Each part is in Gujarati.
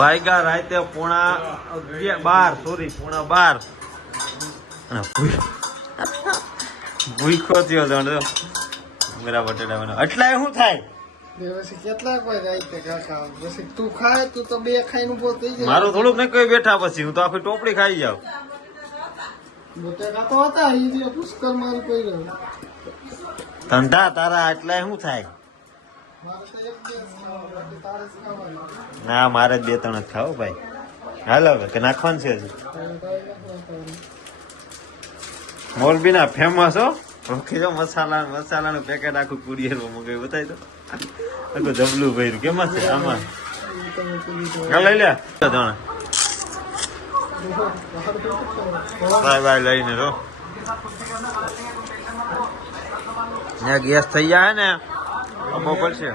વાયગા રાતે પોણા 12 અને ભૂખો થયો મેરા બટેટા બનો એટલા શું થાય કેટલા કોઈ રાતે કાકા પછી તું ખાય તું તો બે ખાઈને ઉભો થઈ જાય મારું થોડુંક ને કોઈ બેઠા પછી હું તો આખી ટોપડી ખાઈ જાઉં બટેકા તો હતા ઈ પુષ્કર માલ કર્યો ધંધા તારા એટલા શું થાય મારે તો એક દિવસ ખાવા તારે જ ખાવાનું ના મારે 2-3 જ ખાવ ભાઈ હાલો હવે કે નાખવાનું છે હજી મોરબી ના ફેમસ હો ઓકે જો મસાલાનું પેકેટ આખું કુરિયર માં મગાવી બતાવી દો આખું જબલું ભર્યું કેમ છે આમાં લઈ લે બાય લઈને રો ગેસ થઈ જાય ને બહુ પડશે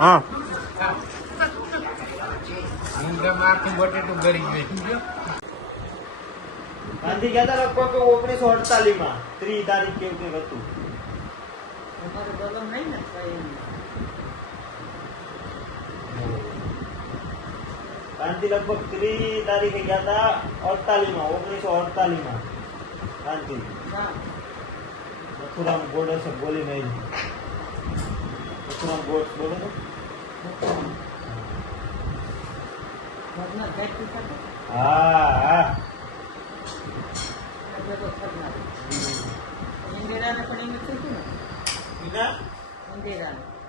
હા ગાંધી ગયા હતા લગભગ 1948 માં 3 તારીખ કેવું કંઈક હતું ગાંધી લગભગ 3 તારીખે ગયા હતા 1948 માં ગાંધી મથુરામ ગોડ હશે બોલી નહીં મથુરામ ગોડ બોલે તો હા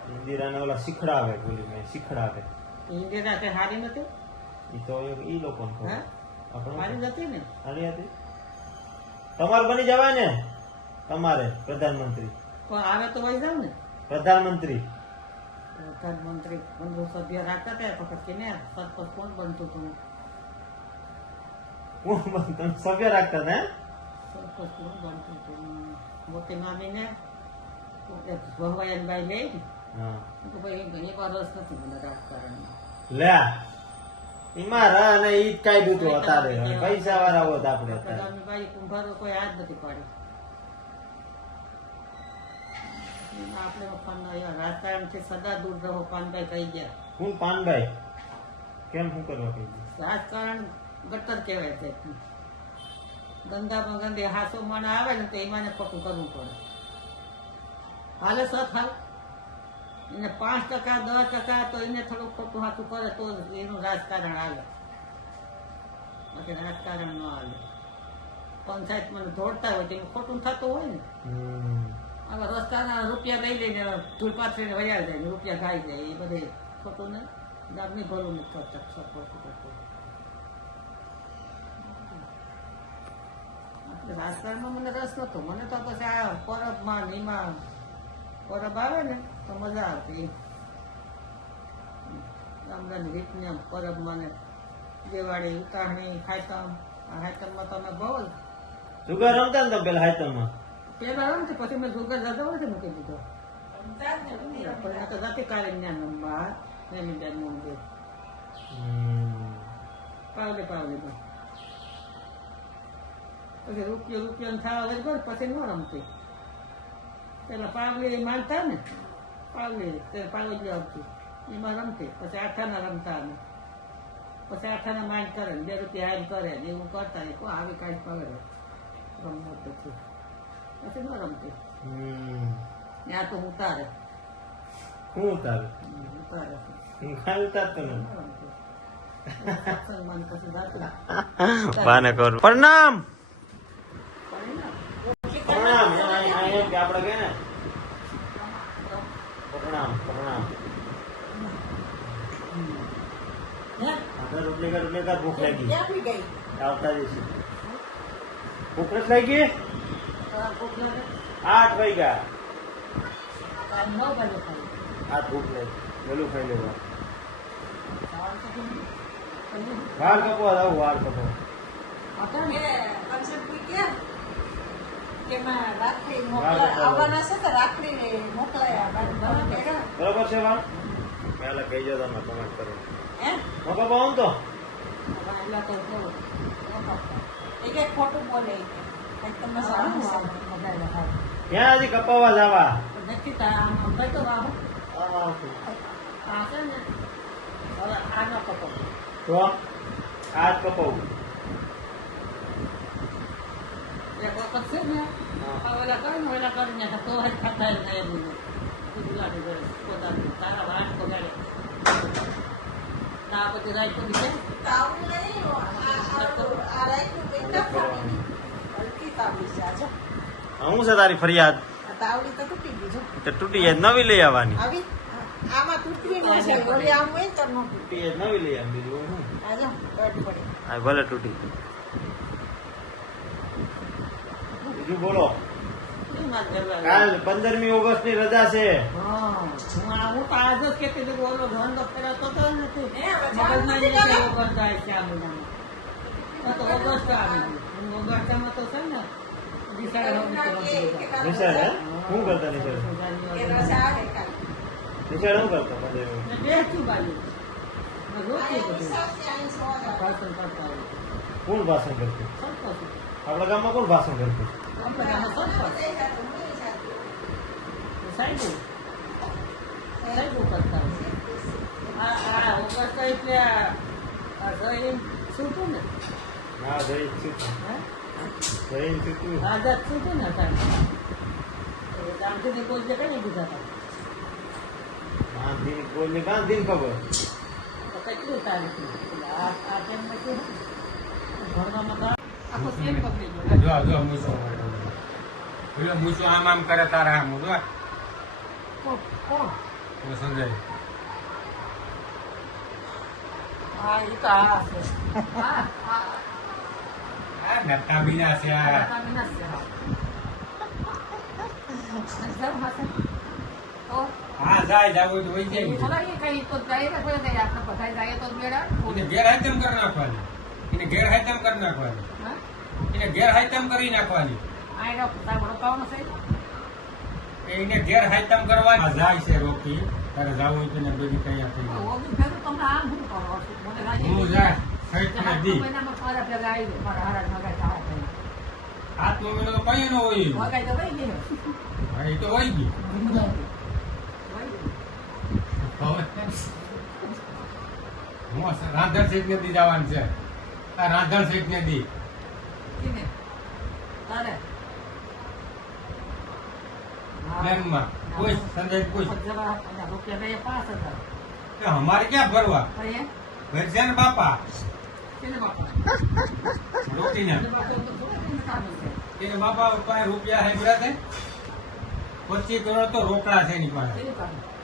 ઇન્દિરાને ઓલા શીખડાવે બોલી મેં શીખડાવે ઇન્દિરા કે હારી નથી ઈ તો ઈ લોકોને ખબર આપણે હારી નથી ને હારી હતી તમારે બની જવાય ને તમારે પ્રધાનમંત્રી પણ આવે તો વહી જાવ ને પ્રધાનમંત્રી 15 સભ્ય રાખતા હતા ફક્ત કે ને સરપંચ કોણ બનતું હતું કોણ બનતું સભ્ય રાખતા હતા સરપંચ કોણ બનતું હતું મોટી મામીને ભવાયનભાઈ લે હા તો ભાઈ ઘણી વાર રસ નથી મને રાજકારણમાં લે ઈમાં રા ને ઈ કાઢ્યું તો અત્યારે પૈસા વાળા હોત આપણે અત્યારે ભાઈ કુંભારો કોઈ હાથ નથી પાડ્યો આપણે રાજકારણ થી સદા દૂર રહો પાનભાઈ કહી ગયા કોણ પાનભાઈ કેમ શું કરવા કહી રાજકારણ ગટર કહેવાય છે ગંદામાં ગંદે હાસો માણે આવે ને તો એમાં ખોટું કરવું પડે હાલે સત હાલ એને 5% 10% તો એને થોડું ખોટું હાથું કરે તો એનું રાજકારણ હાલે બાકી રાજકારણ ન હાલે પંચાયતમાં દોડતા હોય તો એનું ખોટું થતું હોય ને હવે રસ્તાના રૂપિયા લઈ લઈને ધૂળ પાથરીને વયા જાય રૂપિયા ખાઈ જાય એ બધે ખોટું ને ગામની ભલું નથી ખોટું રાજકારણમાં મને રસ નતો મને તો પછી આ પરબમાં એમાં પરબ આવે ને તો મજા આવતી ગામડાની રીતની પરબમાં ને દિવાળી ઉતારણી હાયતમ હાયતમમાં તમે બહુ જુગાર રમતા ને પેલા હાયતમમાં પેલા રમતી પછી મેં જુગાર જતો નથી મૂકી દીધો પણ તો જાતિ કાલે જ્ઞાન રમવા એની બેન મંદિર પાવલી પછી રૂપિયા થવા વગર પછી ન રમતી પેલા પાવલી માનતા ને પાવલી આવતી એમાં રમતી પછી આઠાના રમતા અમે પછી આઠાના માઇન્ડ કરે ને 2 રૂપિયા હાલ કરે ને એવું કરતા ને કોઈ આવી કાંઈ પગડે રમવું પછી ન રમતી ત્યાં તો ઉતારે પ્રણામ આપડે કે ને પ્રણામ રોટલી ભૂખ લાગી આવતા જઈશું ભૂખ નથી લાગી 8 વાગ્યા આ ભૂખ લાગી વેલું ખાઈ લેવા વાળ કપવા જાવ વાળ કપવા બરોબર છે વાળ પેલા કહી જાવ તમે કમેન્ટ કરો મોકા પાઉં તો ખોટું બોલે ક્યાં હજી કપાવા જવા નથી આમ થઈ તો બાબુ આમાં આ છે ને હવે આ ન કપો તો આ જ કપાવું. એક વખત છે ને ઓલા કરીને તો જ ખાતા જ નહીં એમ ગુલાટી કરે પોતાની તારા વાટ પગાડે ના પછી રાઈટ તો છે હું છે તારી ફરિયાદ? તાવડી તો તૂટી ગઈ જો તો તૂટી જાય નવી લઈ આવવાની. આવી આમાં તૂટવી ન છે ઓલી આમ હોય તો ન તૂટી જાય નવી લઈ આવવાની. બીજું હું? આ જો કટ પડે હા ભલે તૂટી. બીજું બોલો. કાલ 15મી ઓગસ્ટની રજા છે. હું તો આજ જ કહેતી હતી કે ઓલો ધંધો ફેરવતો તો નથી હે, હવે મગજમાં ચાલુ નહીં નથી કે ઓગસ્ટ આવે છે આ મહિનામાં તો ઓગસ્ટ આવી ગયું ઓગસ્ટમાં તો છે ને ડિસાઈડ નિશાળ હે? શું કરતા નિશાળ? એ રજા આવે કાલ નિશાળ શું કરતા? 15મી? બેસતું બાજુ રોટી બધું હિસાબથી અહીં સોવા ભાષણ કરતા હોય કોણ ભાષણ કરતું? સંપત્તિ આપણા ગામમાં કોણ ભાષણ કરતું? આપણે આમાં સંપત્તિ સાહેબો કરતા હોય આ ઓગસ્ટ એટલે આ જઈને છૂટું ને હા જઈ છૂટું. હે જઈને છૂટું. આઝાદ છૂટું ને ગામથી કોઈ જે કઈ દીધા હતા ગાંધીની કોઈને ગાંધીની ખબર. તો કેટલું તારીખ આ ટાઈમ નથી ભણવામાં આખો સેમ પકડી ગયો જો મૂછો પેલો મૂછો આમ આમ કરે તારા આમ જો કોણ સંજય હા એ તો આ છે આ નતા બીના છે આ હા જાય જાવ તો વઈ જાય એને ઘેર હાઈતમ કરી નાખવાની એને ઘેર હાઈતમ કરી નાખવાની એને ઘેર હાઈતમ કરી નાખવાની એને ઘેર હાઈતમ કરવાની આ જાય છે રોકી તારે જાવું હોય તો એને બેબી તૈયાર થઈ જાય હું જાય સાઈડ ને દી 7 મહિનો તો કઈ ન હોય હા એ તો હોય ગઈ હું રાંધણ શેઠ ને દી જવાનું છે આ રાંધણ શેઠ ને દી પ્લેનમાં પૂછ સંજય પૂછ કે અમારે ક્યાં ભરવા ઘર છે ને બાપા રોટી ને એને બાપા પાસે રૂપિયા હે બરાબર 25 કરોડ તો રોકડા છે એની પાસે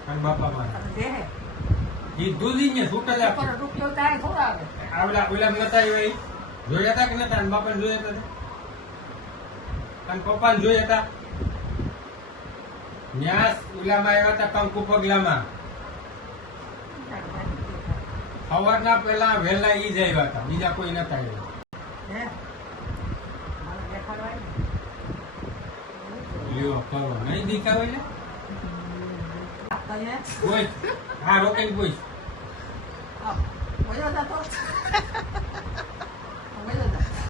અને બાપા પાસે કીધું જ ને છૂટ જ આપે ઓલા નતા એવા જોયા હતા કે નતા અને બાપાને જોયા હતા અને પપ્પાને જોયા હતા ન્યાસ ઉલામાં આવ્યા હતા કંકુ પગલામાં સવારના પેલા વહેલા ઈ જ આવ્યા હતા બીજા કોઈ નતા આવ્યા લ્યો કરો નહીં દેખાવે ને પૂછ હા રોકીને પૂછ